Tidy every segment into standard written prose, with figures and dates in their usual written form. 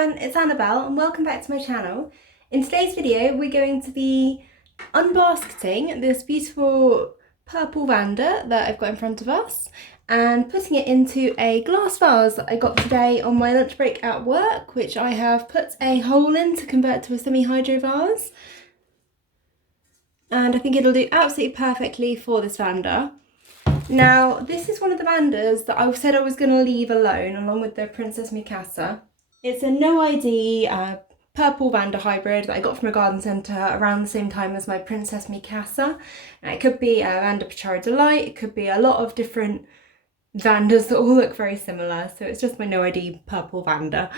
everyone, it's Annabelle and welcome back to my channel. In today's video we're going to be unbasketing this beautiful purple Vanda that I've got in front of us and putting it into a glass vase that I got today on my lunch break at work, which I have put a hole in to convert to a semi-hydro vase. And I think it'll do absolutely perfectly for this Vanda. Now, this is one of the Vandas that I said I was going to leave alone, along with the Princess Mikasa. It's a no ID purple Vanda hybrid that I got from a garden centre around the same time as my Princess Mikasa. Now, it could be a Vanda Pachara Delight, it could be a lot of different Vandas that all look very similar, so it's just my no ID purple Vanda.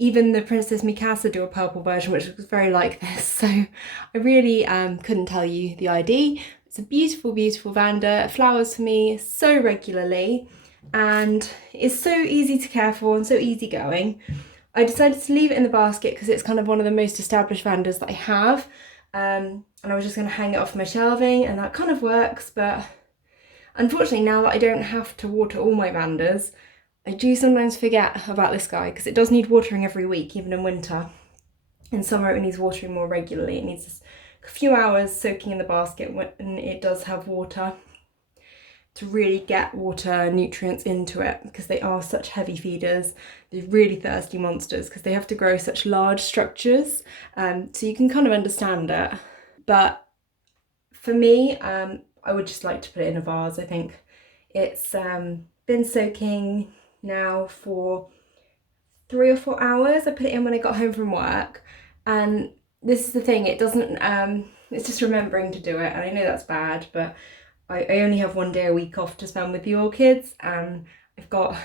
Even the Princess Mikasa do a purple version which looks very like this, so I really couldn't tell you the ID. It's a beautiful, beautiful Vanda. It flowers for me so regularly and it's so easy to care for and so easygoing. I decided to leave it in the basket because it's kind of one of the most established Vandas that I have, and I was just going to hang it off my shelving, and that kind of works, but unfortunately now that I don't have to water all my Vandas, I do sometimes forget about this guy because it does need watering every week, even in winter. In summer it needs watering more regularly. It needs a few hours soaking in the basket when it does have water to really get water nutrients into it, because they are such heavy feeders. They're really thirsty monsters because they have to grow such large structures, so you can kind of understand it. But for me, I would just like to put it in a vase. I think it's been soaking now for 3 or 4 hours. I put it in when I got home from work, and this is the thing, it doesn't it's just remembering to do it, and I know that's bad, but I only have 1 day a week off to spend with the orchids, and I've got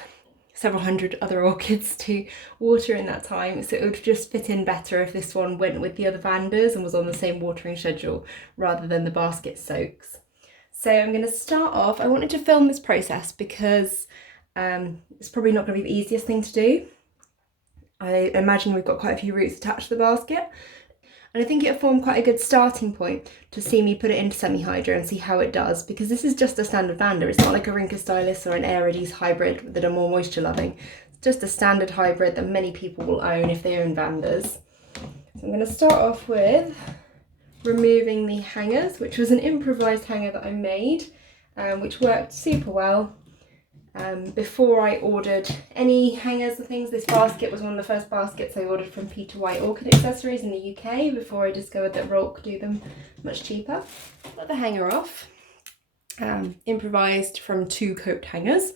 several hundred other orchids to water in that time, so it would just fit in better if this one went with the other Vandas and was on the same watering schedule rather than the basket soaks. So I'm going to start off. I wanted to film this process because it's probably not going to be the easiest thing to do. I imagine we've got quite a few roots attached to the basket, and I think it'll form quite a good starting point to see me put it into semi-hydro and see how it does, because this is just a standard Vanda. It's not like a Rinca Stylus or an Aerides hybrid that are more moisture loving. It's just a standard hybrid that many people will own if they own Vandas. So I'm going to start off with removing the hangers, which was an improvised hanger that I made, which worked super well. Before I ordered any hangers and things, this basket was one of the first baskets I ordered from Peter White Orchid Accessories in the UK before I discovered that Roll could do them much cheaper. Got the hanger off, improvised from 2 coat hangers.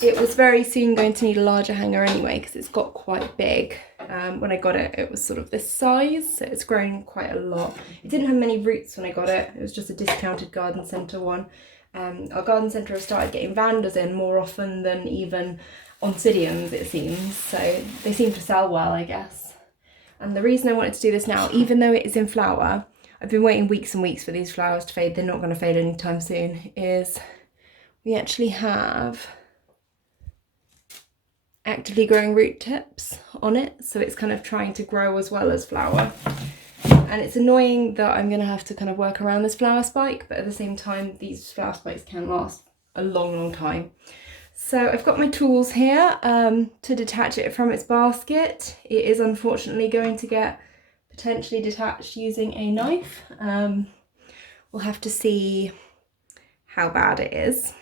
It was very soon going to need a larger hanger anyway because it's got quite big. When I got it, it was sort of this size, so it's grown quite a lot. It didn't have many roots when I got it. It was just a discounted garden centre one. Our garden centre has started getting Vandas in more often than even Oncidiums, it seems, so they seem to sell well, I guess. And the reason I wanted to do this now, even though it is in flower, I've been waiting weeks and weeks for these flowers to fade, they're not going to fade anytime soon, is we actually have actively growing root tips on it, so it's kind of trying to grow as well as flower. And it's annoying that I'm going to have to kind of work around this flower spike, but at the same time these flower spikes can last a long, long time. So I've got my tools here to detach it from its basket. It is unfortunately going to get potentially detached using a knife. We'll have to see how bad it is.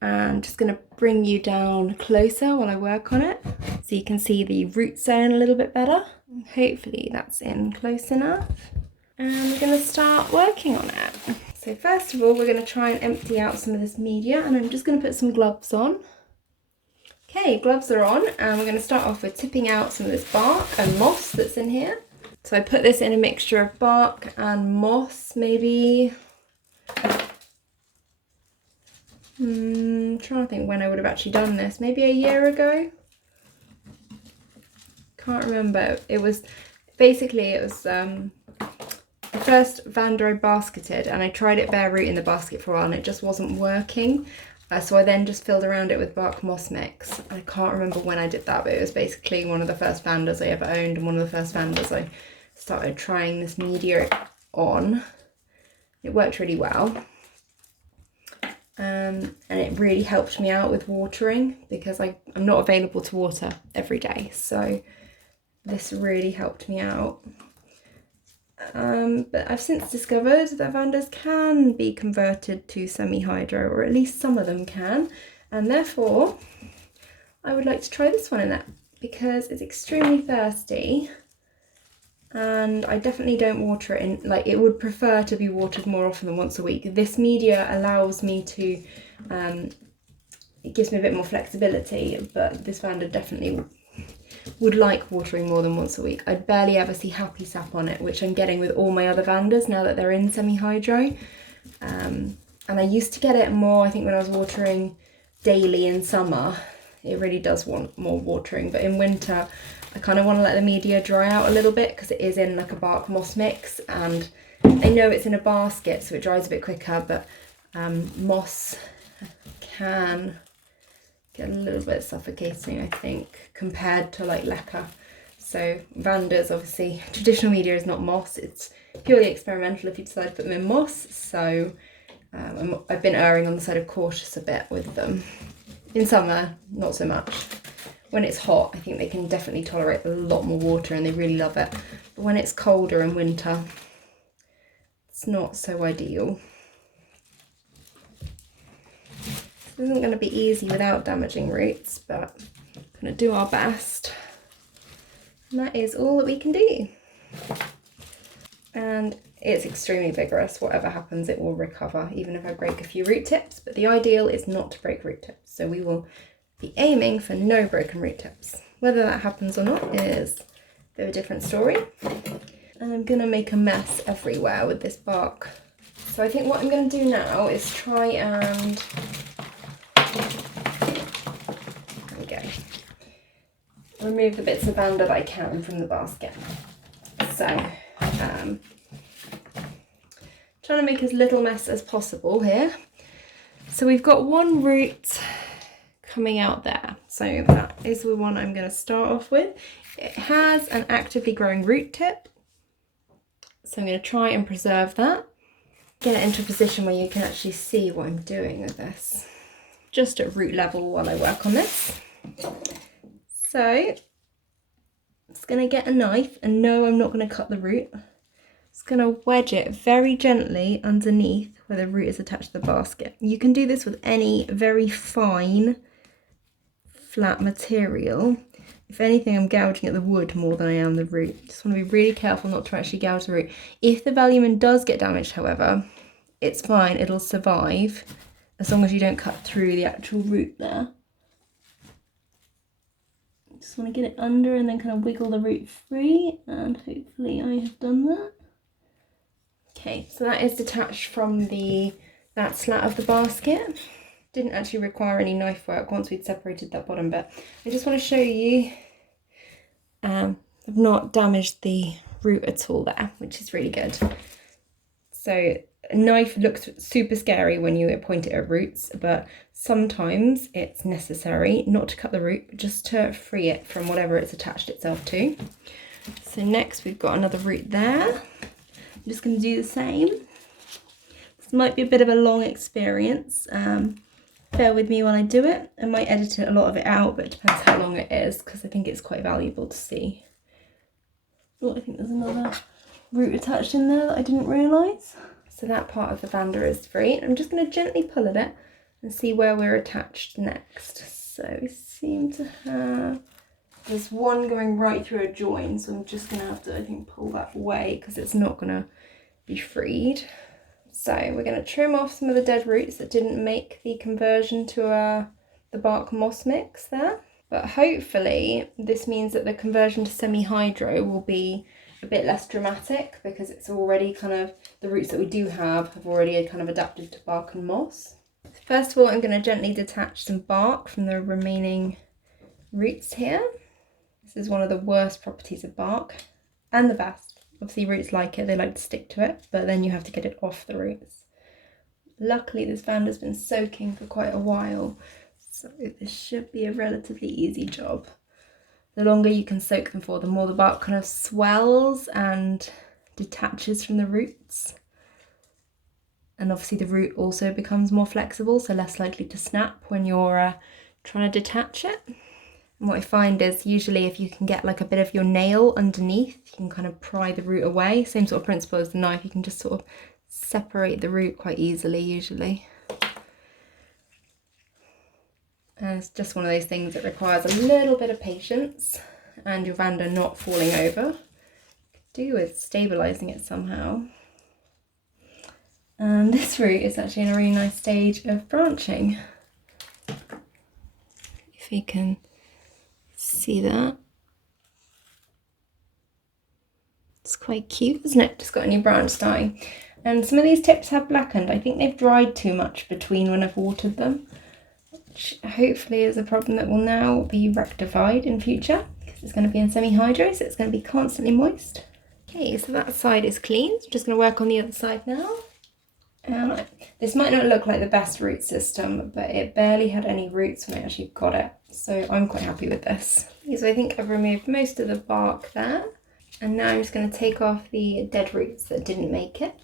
I'm just going to bring you down closer while I work on it so you can see the root zone a little bit better. Hopefully that's in close enough. And we're going to start working on it. So first of all, we're going to try and empty out some of this media, and I'm just going to put some gloves on. Okay, gloves are on, and we're going to start off with tipping out some of this bark and moss that's in here. So I put this in a mixture of bark and moss, maybe. I'm trying to think when I would have actually done this. Maybe a year ago? Can't remember. It was the first Vanda I basketed, and I tried it bare root in the basket for a while and it just wasn't working. So I then just filled around it with bark moss mix. I can't remember when I did that, but it was basically one of the first Vandas I ever owned and one of the first Vandas I started trying this media on. It worked really well. and it really helped me out with watering because I'm not available to water every day, so this really helped me out. But I've since discovered that Vandas can be converted to semi-hydro, or at least some of them can, and therefore I would like to try this one in that because it's extremely thirsty and I definitely don't water it in, like, it would prefer to be watered more often than once a week. This media allows me to, it gives me a bit more flexibility, but this Vanda definitely would like watering more than once a week. I barely ever see happy sap on it, which I'm getting with all my other Vandas now that they're in semi-hydro. And I used to get it more, I think, when I was watering daily in summer. It really does want more watering, but in winter I kind of want to let the media dry out a little bit because it is in like a bark moss mix, and I know it's in a basket so it dries a bit quicker, but moss can get a little bit suffocating, I think, compared to like LECA. So Vandas, obviously, traditional media is not moss, it's purely experimental if you decide to put them in moss, so I've been erring on the side of cautious a bit with them. In summer, not so much. When it's hot, I think they can definitely tolerate a lot more water and they really love it. But when it's colder in winter, it's not so ideal. This isn't going to be easy without damaging roots, but I'm going to do our best. And that is all that we can do. And it's extremely vigorous. Whatever happens, it will recover, even if I break a few root tips. But the ideal is not to break root tips. So we will be aiming for no broken root tips. Whether that happens or not is a bit of a different story. And I'm going to make a mess everywhere with this bark. So I think what I'm going to do now is try and... There we go. Remove the bits of Vanda that I can from the basket. So, trying to make as little mess as possible here. So we've got one root coming out there. So that is the one I'm going to start off with. It has an actively growing root tip. So I'm going to try and preserve that. Get it into a position where you can actually see what I'm doing with this. Just at root level while I work on this. So I'm just going to get a knife, and no, I'm not going to cut the root. Just going to wedge it very gently underneath where the root is attached to the basket. You can do this with any very fine flat material. If anything, I'm gouging at the wood more than I am the root. Just want to be really careful not to actually gouge the root. If the volumen does get damaged, however, it's fine, it'll survive as long as you don't cut through the actual root there. Just want to get it under and then kind of wiggle the root free, and hopefully I have done that. Okay, so that is detached from that slat of the basket. Didn't actually require any knife work once we'd separated that bottom bit. I just want to show you I've not damaged the root at all there, which is really good. So a knife looks super scary when you point it at roots, but sometimes it's necessary not to cut the root, but just to free it from whatever it's attached itself to. So next we've got another root there. I'm just going to do the same. This might be a bit of a long experience. Bear with me while I do it. I might edit a lot of it out, but it depends how long it is, because I think it's quite valuable to see. Oh, I think there's another root attached in there that I didn't realise. So that part of the Vanda is free. I'm just going to gently pull at it and see where we're attached next. So we seem to have... There's one going right through a join, so I'm just going to have to, I think, pull that away because it's not going to be freed. So we're going to trim off some of the dead roots that didn't make the conversion to the bark moss mix there. But hopefully this means that the conversion to semi-hydro will be a bit less dramatic, because it's already kind of, the roots that we do have already kind of adapted to bark and moss. First of all, I'm going to gently detach some bark from the remaining roots here. This is one of the worst properties of bark, and the best. Obviously roots like it, they like to stick to it, but then you have to get it off the roots. Luckily this Vanda's been soaking for quite a while, so this should be a relatively easy job. The longer you can soak them for, the more the bark kind of swells and detaches from the roots. And obviously the root also becomes more flexible, so less likely to snap when you're trying to detach it. And what I find is usually if you can get like a bit of your nail underneath, you can kind of pry the root away. Same sort of principle as the knife, you can just sort of separate the root quite easily usually. And it's just one of those things that requires a little bit of patience and your Vanda not falling over. Could do with stabilising it somehow. And this root is actually in a really nice stage of branching. If you can see that. It's quite cute, isn't it? Just got a new branch starting. And some of these tips have blackened. I think they've dried too much between when I've watered them, which hopefully is a problem that will now be rectified in future, because it's going to be in semi-hydro, so it's going to be constantly moist. Okay, so that side is clean. So I'm just going to work on the other side now. And this might not look like the best root system, but it barely had any roots when I actually got it. So I'm quite happy with this. So I think I've removed most of the bark there. And now I'm just going to take off the dead roots that didn't make it.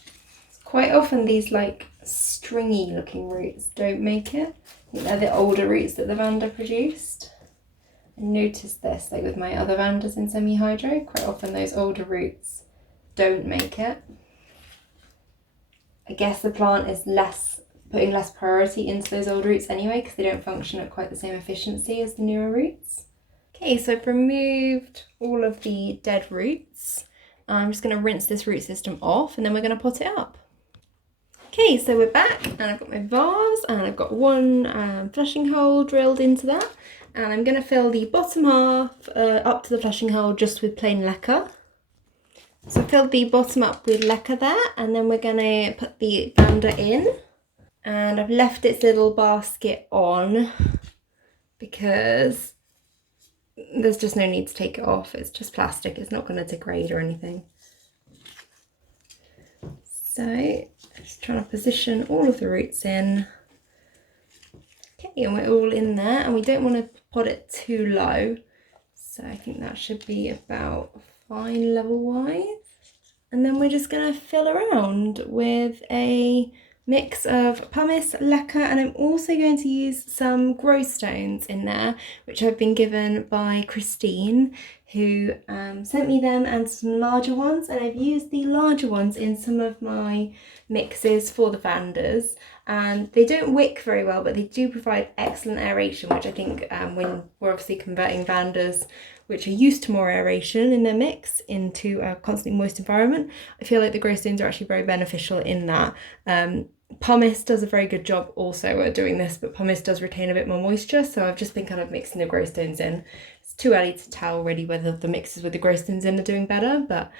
Quite often these like stringy looking roots don't make it. I think they're the older roots that the Vanda produced. I noticed this like with my other Vandas in semi-hydro. Quite often those older roots don't make it. I guess the plant is putting less priority into those old roots anyway, because they don't function at quite the same efficiency as the newer roots. Okay, so I've removed all of the dead roots. I'm just going to rinse this root system off and then we're going to pot it up. Okay, so we're back and I've got my vase and I've got one flushing hole drilled into that. And I'm going to fill the bottom half up to the flushing hole just with plain LECA. So I filled the bottom up with LECA there, and then we're going to put the Vanda in. And I've left its little basket on because there's just no need to take it off. It's just plastic, it's not going to degrade or anything. So just trying to position all of the roots in. Okay, and we're all in there, and we don't want to pot it too low. So I think that should be about fine level-wise. And then we're just going to fill around with a mix of pumice, LECA, and I'm also going to use some growstones in there, which I've been given by Christine, who sent me them and some larger ones, and I've used the larger ones in some of my mixes for the Vandas, and they don't wick very well, but they do provide excellent aeration, which I think when we're obviously converting Vandas which are used to more aeration in their mix into a constantly moist environment, I feel like the growstones are actually very beneficial in that. Pumice does a very good job also at doing this, but pumice does retain a bit more moisture, so I've just been kind of mixing the growstones in. It's too early to tell really whether the mixes with the growstones in are doing better, but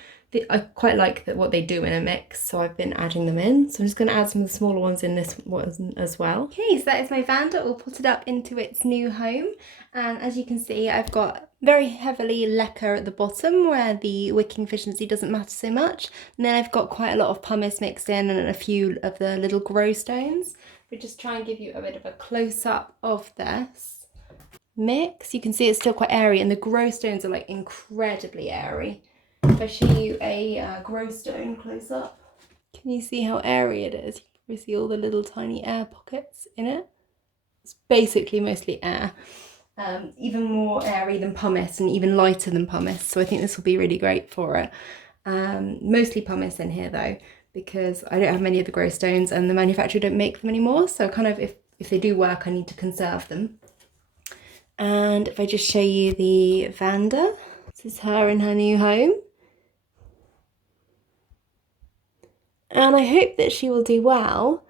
I quite like what they do in a mix, so I've been adding them in. So I'm just going to add some of the smaller ones in this one as well. Okay, so that is my Vanda all potted up into its new home, and as you can see I've got very heavily LECA at the bottom where the wicking efficiency doesn't matter so much, and then I've got quite a lot of pumice mixed in and a few of the little growstones. But just try and give you a bit of a close-up of this mix. You can see it's still quite airy, and the growstones are like incredibly airy. If I show you a growstone close up, can you see how airy it is? You can probably see all the little tiny air pockets in it. It's basically mostly air. Even more airy than pumice and even lighter than pumice, so I think this will be really great for it. Mostly pumice in here though, because I don't have many of the growstones and the manufacturer don't make them anymore, so kind of if they do work I need to conserve them. And if I just show you the Vanda, this is her in her new home. And I hope that she will do well.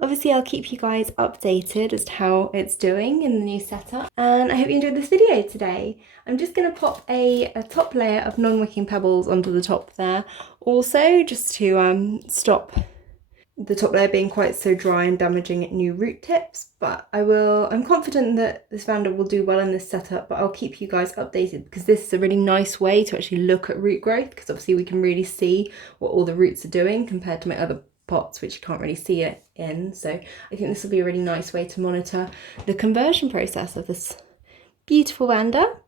Obviously I'll keep you guys updated as to how it's doing in the new setup. And I hope you enjoyed this video today. I'm just going to pop a top layer of non-wicking pebbles onto the top there. Also just to stop the top layer being quite so dry and damaging new root tips. But I'm confident that this Vanda will do well in this setup, but I'll keep you guys updated because this is a really nice way to actually look at root growth, because obviously we can really see what all the roots are doing compared to my other pots which you can't really see it in. So I think this will be a really nice way to monitor the conversion process of this beautiful Vanda.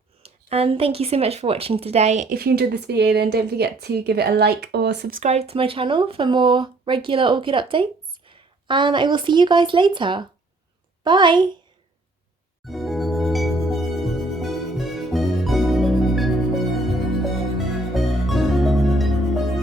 And thank you so much for watching today. If you enjoyed this video then don't forget to give it a like or subscribe to my channel for more regular orchid updates. and I will see you guys later. Bye!